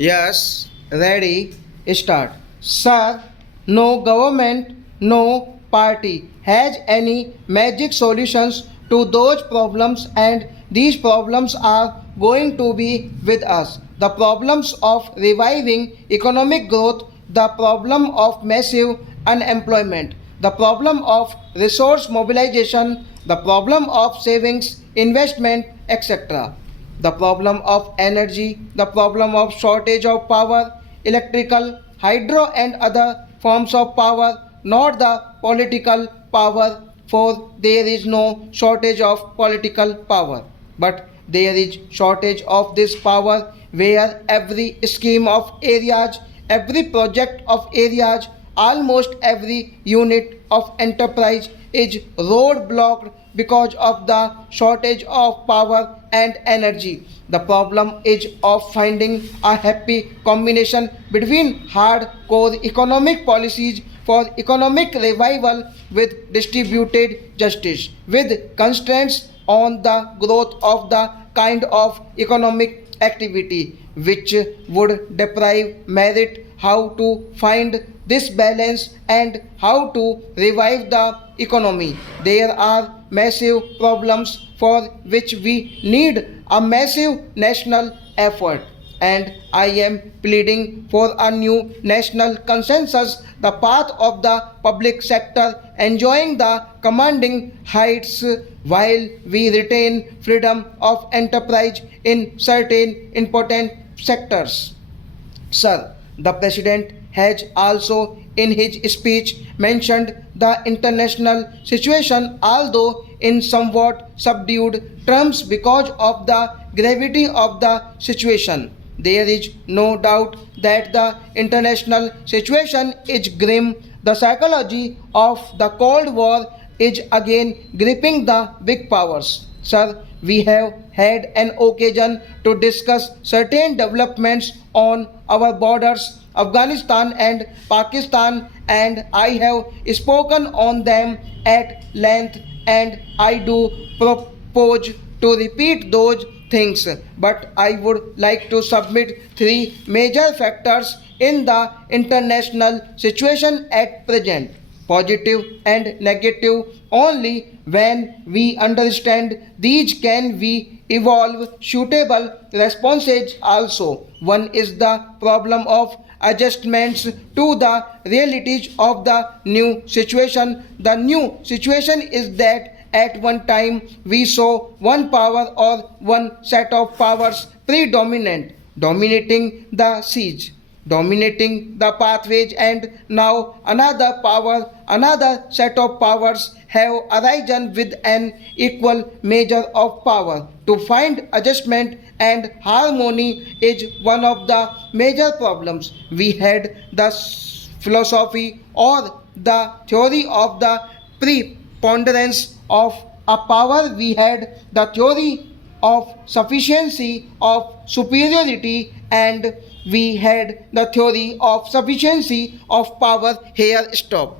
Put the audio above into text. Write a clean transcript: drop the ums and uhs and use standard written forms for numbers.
Yes, ready, start. Sir, no government, no party has any magic solutions to those problems, and these problems are going to be with us. The problems of reviving economic growth, the problem of massive unemployment, the problem of resource mobilization, the problem of savings, investment, etc. The problem of energy, the problem of shortage of power, electrical, hydro and other forms of power, not the political power, for there is no shortage of political power. But there is shortage of this power where every scheme of areas, every project of areas, almost every unit of enterprise is roadblocked because of the shortage of power and energy. The problem is of finding a happy combination between hardcore economic policies for economic revival with distributed justice, with constraints on the growth of the kind of economic activity which would deprive merit. How to find this balance and how to revive the economy? There are massive problems for which we need a massive national effort, and I am pleading for a new national consensus, the path of the public sector enjoying the commanding heights while we retain freedom of enterprise in certain important sectors. Sir, the President has also in his speech mentioned the international situation, although in somewhat subdued terms because of the gravity of the situation. There is no doubt that the international situation is grim. The psychology of the Cold War is again gripping the big powers. Sir, we have had an occasion to discuss certain developments on our borders, Afghanistan and Pakistan, and I have spoken on them at length, and I do propose to repeat those things. But I would like to submit three major factors in the international situation at present, positive and negative. Only when we understand these can we evolve suitable responses also. One is the problem of adjustments to the realities of the new situation. The new situation is that at one time we saw one power or one set of powers predominant, dominating the siege, dominating the pathways, and now another power, another set of powers have arisen with an equal measure of power. To find adjustment and harmony is one of the major problems. We had the philosophy or the theory of the preponderance of a power. We had the theory of sufficiency of superiority, and we had the theory of sufficiency of power. Here stop.